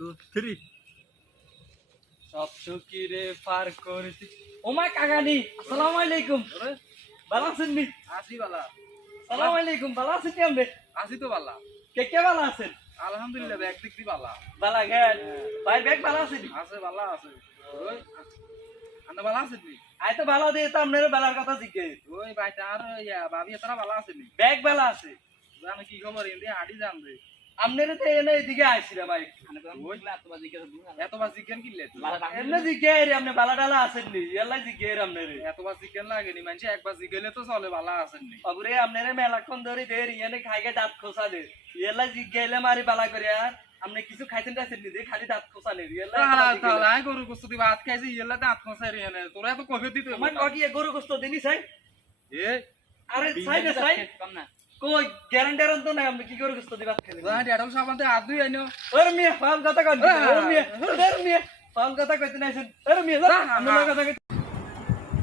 2 3 সব সুকিরে পার করেছি ও মা কাকানি আসসালামু আলাইকুম ভালো আছেন নি আসি বালা আসসালামু আলাইকুম ভালো আছেন কেমনে আসি তো বালা কে ভালো আছেন আলহামদুলিল্লাহ ব্যাগ দেখছি বালা ভালো গেল ভাই ব্যাগ ভালো আছেন আছে বালা আছে ওই আন্না বালা আছে নি আই তো ভালো দিয়ে তো আপনার বেলার কথা জিজ্ঞেস ওই ভাইটা আর ইয়া ভাবি এতরা বালা আছে নি ব্যাগ ভালো আছে জানো কি খবর এমনি হাঁটি যান রে আপনার তো এনে এদিকে আইছিল ভাই ওই এতবার চিকেন কিনলে এমনি জিজ্ঞেস আপনি বালা ডালা আছেন নি এলাই জিজ্ঞেস আপনার এতবার চিকেন লাগেনি মানুষ একবার জিগেলে তো চলে বালা আছেন নি বাবুরে আপনার মেলাক্ষণ ধরে দের ইয়ানে খাইকে দাঁত খোসা দে এলাই জিজ্ঞেস মারি বালা করে আর আপনি কিছু খাইছেন টাইছেন নি খালি দাঁত খোসা নেই আই গরু গোস্ত দি ভাত খাইছি ইয়েলা দাঁত খসাই রে এনে তোরা এত কবে দিতে আমার কটি গরু গোস্ত দিনি চাই এ আরে চাই না চাই কই গ্যারান্টার তো নাই আপনি কি গরু গোস্ত দিবা খেলে যা ডেটল সাবান তে হাত ধুই আইনো ওরে মিয়া ফাল কথা কই ওরে মিয়া ফাল কথা কইতে নাইছেন ওরে মিয়া যা আমরা কথা কই